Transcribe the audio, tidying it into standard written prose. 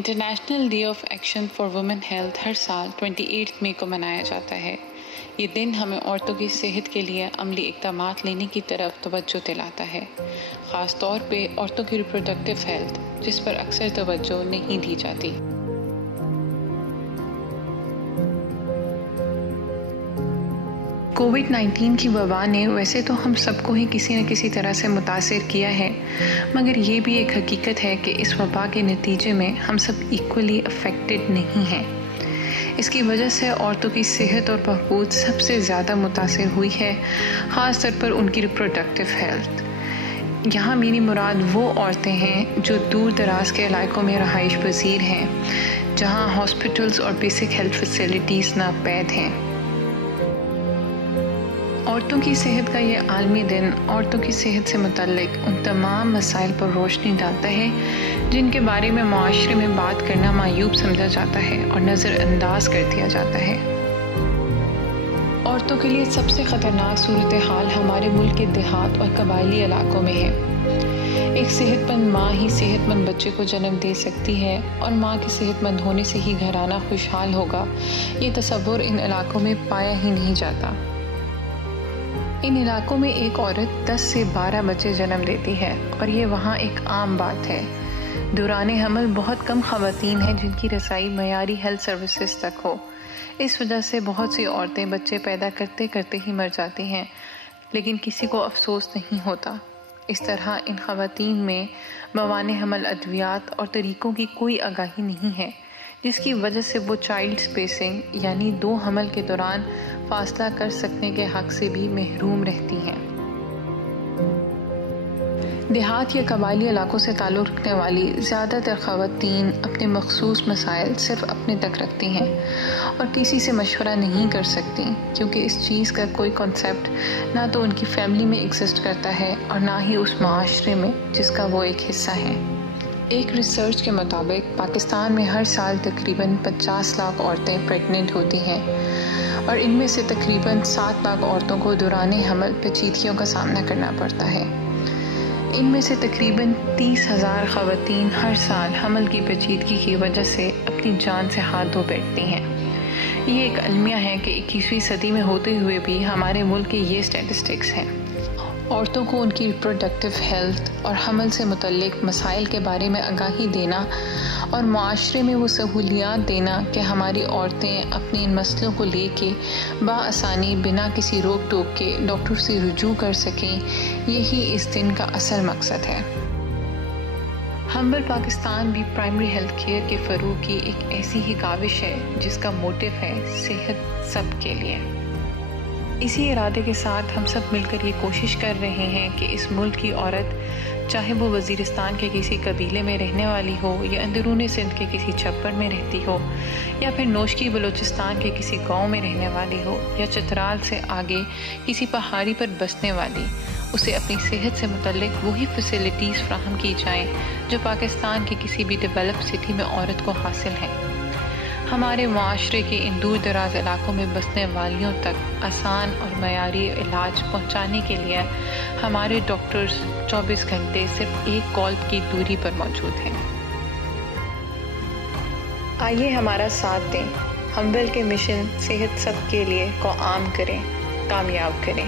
International day of action for women health ہر سال 28 مئی کو منایا جاتا ہے۔ یہ دن ہمیں عورتوں کی صحت کے لیے عملی اقدامات لینے کی طرف توجہ دلاتا ہے، خاص طور پہ عورتوں کی ریپروڈکٹیو ہیلتھ، جس پر اکثر توجہ نہیں دی جاتی۔ کووڈ-19 کی وبا نے ویسے تو ہم سب کو ہی کسی نہ کسی طرح سے متاثر کیا ہے، مگر یہ بھی ایک حقیقت ہے کہ اس وبا کے نتیجے میں ہم سب ایکولی افیکٹڈ نہیں ہیں۔ اس کی وجہ سے عورتوں کی صحت اور بہبود سب سے زیادہ متاثر ہوئی ہے، خاص طور پر ان کی ریپروڈکٹیو ہیلتھ۔ یہاں میری مراد وہ عورتیں ہیں جو دور دراز کے علاقوں میں رہائش پذیر ہیں، جہاں ہاسپٹلز اور بیسک ہیلتھ فیسلٹیز ناپید ہیں۔ عورتوں کی صحت کا یہ عالمی دن عورتوں کی صحت سے متعلق ان تمام مسائل پر روشنی ڈالتا ہے جن کے بارے میں معاشرے میں بات کرنا معیوب سمجھا جاتا ہے اور نظر انداز کر دیا جاتا ہے۔ عورتوں کے لیے سب سے خطرناک صورتحال ہمارے ملک کے دیہات اور قبائلی علاقوں میں ہے۔ ایک صحت مند ماں ہی صحت مند بچے کو جنم دے سکتی ہے، اور ماں کے صحت مند ہونے سے ہی گھرانہ خوشحال ہوگا، یہ تصور ان علاقوں میں پایا ہی نہیں جاتا۔ ان علاقوں میں ایک عورت 10 سے 12 بچے جنم دیتی ہے، اور یہ وہاں ایک عام بات ہے۔ دوران حمل بہت کم خواتین ہیں جن کی رسائی معیاری ہیلتھ سروسز تک ہو۔ اس وجہ سے بہت سی عورتیں بچے پیدا کرتے کرتے ہی مر جاتی ہیں، لیکن کسی کو افسوس نہیں ہوتا۔ اس طرح ان خواتین میں موانع حمل ادویات اور طریقوں کی کوئی آگاہی نہیں ہے، جس کی وجہ سے وہ چائلڈ سپیسنگ یعنی 2 حمل کے دوران فاصلہ کر سکنے کے حق سے بھی محروم رہتی ہیں۔ دیہات یا قبائلی علاقوں سے تعلق رکھنے والی زیادہ تر خواتین اپنے مخصوص مسائل صرف اپنے تک رکھتی ہیں اور کسی سے مشورہ نہیں کر سکتی، کیونکہ اس چیز کا کوئی کنسیپٹ نہ تو ان کی فیملی میں ایگزسٹ کرتا ہے اور نہ ہی اس معاشرے میں جس کا وہ ایک حصہ ہیں۔ ایک ریسرچ کے مطابق پاکستان میں ہر سال تقریباً 50 لاکھ عورتیں پریگننٹ ہوتی ہیں، اور ان میں سے تقریباً 7 لاکھ عورتوں کو دوران حمل پیچیدگیوں کا سامنا کرنا پڑتا ہے۔ ان میں سے تقریباً 30,000 خواتین ہر سال حمل کی پیچیدگی کی وجہ سے اپنی جان سے ہاتھ دھو بیٹھتی ہیں۔ یہ ایک المیہ ہے کہ 21ویں صدی میں ہوتے ہوئے بھی ہمارے ملک کے یہ اسٹیٹسٹکس ہیں۔ عورتوں کو ان کی ریپروڈکٹیو ہیلتھ اور حمل سے متعلق مسائل کے بارے میں آگاہی دینا اور معاشرے میں وہ سہولیات دینا کہ ہماری عورتیں اپنے ان مسئلوں کو لے کے بآسانی بنا کسی روک ٹوک کے ڈاکٹر سے رجوع کر سکیں، یہی اس دن کا اصل مقصد ہے۔ ہمبل پاکستان بھی پرائمری ہیلتھ کیئر کے فروغ کی ایک ایسی ہی کاوش ہے جس کا موٹو ہے صحت سب کے لیے۔ اسی ارادے کے ساتھ ہم سب مل کر یہ کوشش کر رہے ہیں کہ اس ملک کی عورت، چاہے وہ وزیرستان کے کسی قبیلے میں رہنے والی ہو یا اندرون سندھ کے کسی چھپر میں رہتی ہو یا پھر نوشکی بلوچستان کے کسی گاؤں میں رہنے والی ہو یا چترال سے آگے کسی پہاڑی پر بسنے والی، اسے اپنی صحت سے متعلق وہی فیسلٹیز فراہم کی جائیں جو پاکستان کی کسی بھی ڈیولپ سٹی میں عورت کو حاصل ہیں۔ ہمارے معاشرے کے ان دور دراز علاقوں میں بسنے والیوں تک آسان اور معیاری علاج پہنچانے کے لیے ہمارے ڈاکٹرز 24 گھنٹے صرف ایک کال کی دوری پر موجود ہیں۔ آئیے ہمارا ساتھ دیں، ہمبل کے مشن صحت سب کے لیے کو عام کریں، کامیاب کریں۔